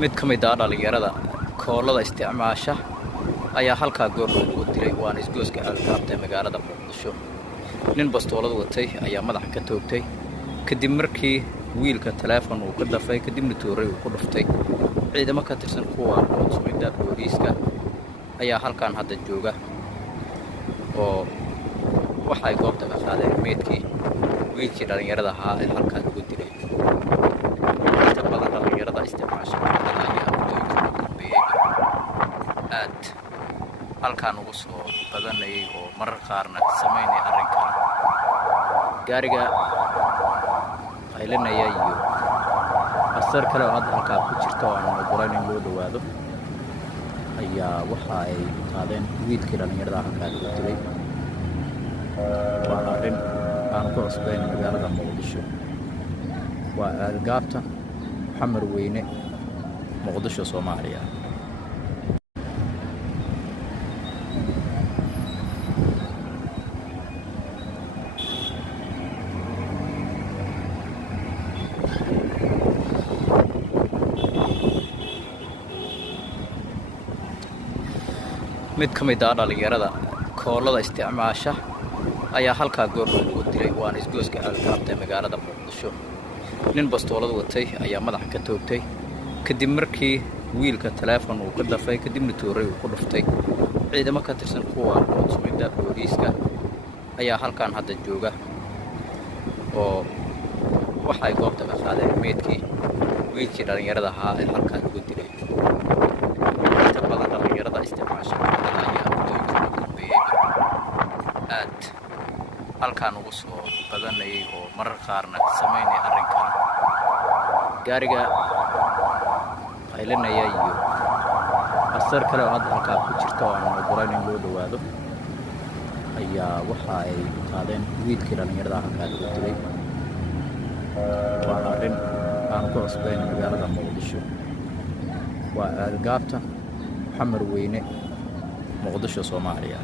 mid ka mid ah dhalinyarada koolada isticmaasha ayaa halkaa goor lagu dilay waana isgooska alkaabta magaalada Muqdisho. nin bastoolad watay ayaa madaxa ka toogtay kadib markii wiilka telefoon uu ka dafay kadibna tooray uu ku dhuftay. ciidamo ka tirsan kuwa sumida booliiska ayaa halkaan hadda jooga oo waxay goobta ka qaadeen meedkii wiilkii dhalinyarada ahaa ee halkaa lagu dilay. inta badan dhalinyarada isticmaasha aad halkaan ugu soo badanayay oo marar qaarna sameynay arrinkan gaariga qaylinaya iyo asar kale oo hadda halkaa ku jirta oo aan ogolayn in loo dhawaado ayaa waxa ay qaadeen wiilkii dhalinyarada halkaa lagu dilay. waa arrin aan ku cusbayn magaalada Muqdisho. waa algaabta xamar weyne Muqdisho Soomaaliya. mid ka mid ah dhalinyarada koolada isticmaasha ayaa halkaa goor lagu dilay waana isgooska alkaabta magaalada Muqdisho. nin bastoolad watay ayaa madaxa ka toogtay kadib markii wiilka telefoon uu ka dafay kadibna tooray uu ku dhuftay. ciidamo ka tirsan kuwa sumida booliiska ayaa halkaan hadda jooga oo waxay goobta ka qaadeen meedkii wiilkii dhalinyarada ahaa ee halkaa lagu dilay. inta badan dhalinyarada isticmaasha aad halkaan ugu soo badanayay oo marar qaarna sameynay arrinkan gaariga qaylinaya iyo asar kale oo hadda halkaa ku jirta oo aan ogolayn in loo dhawaado ayaa waxa ay qaadeen wiilkii dhalinyarada halkaa lagu dilay. waa arrin aan ku cusbayn magaalada Muqdisho. waa algaabta xamar weyne Muqdisho Soomaaliya.